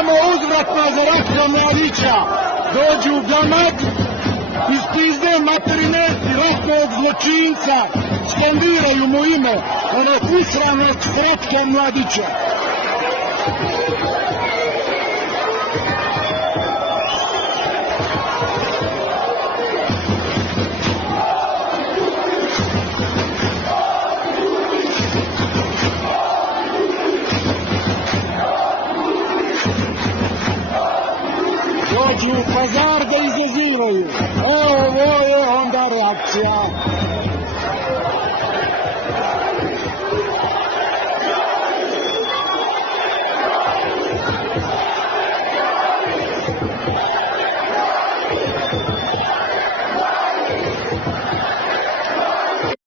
Samo uzvratna za Ratka Mladića dođu u Gamad, ispizde materine i ratnog zločinca, skandiraju mu ime, onog usranog Ratka Mladića. Dođu u Pazar da izazivaju. Evo, ovo je onda reakcija.